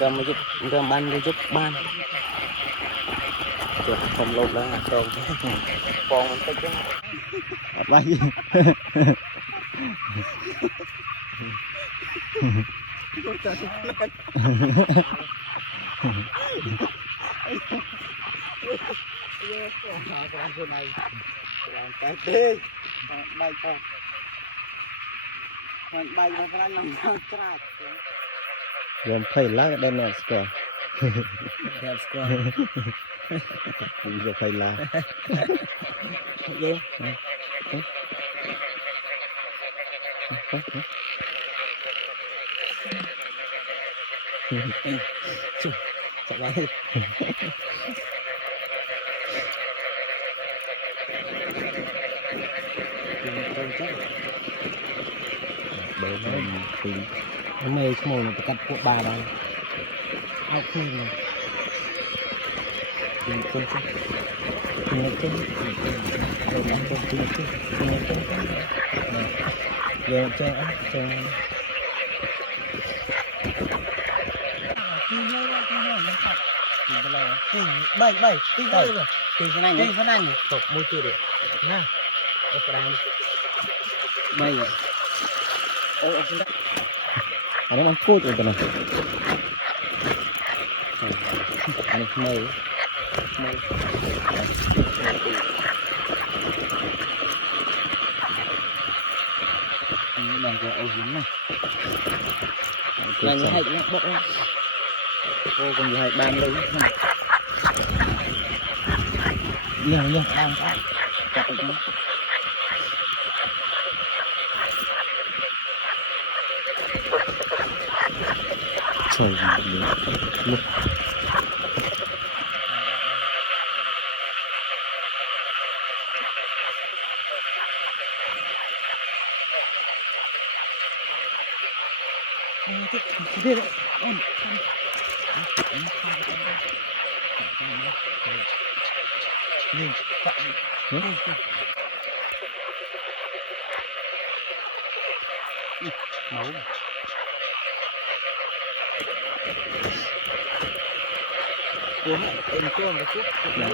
Gam giúp gam ban giúp ban chuột không lột lá tròn con mình tích bay Yang phải lá cái đen này score, giờ phải lá, chậm lại nó mê mồi nó cắt của bà đây học phim này tìm con chứ tìm nó chứ rồi làm con tìm chứ tìm nó chứ giờ cho bảy bảy tinh rồi tinh cái này tộc môi chưa được nè ở đây bảy anh em cút rồi này, anh mày đang cái ấu hiếm này là như hay nó bốc ra cô còn như hay ban lâu nhiều đang có chặt được nó trời lực thế đấy nhìn máu cuốn lại tên con một chút đấy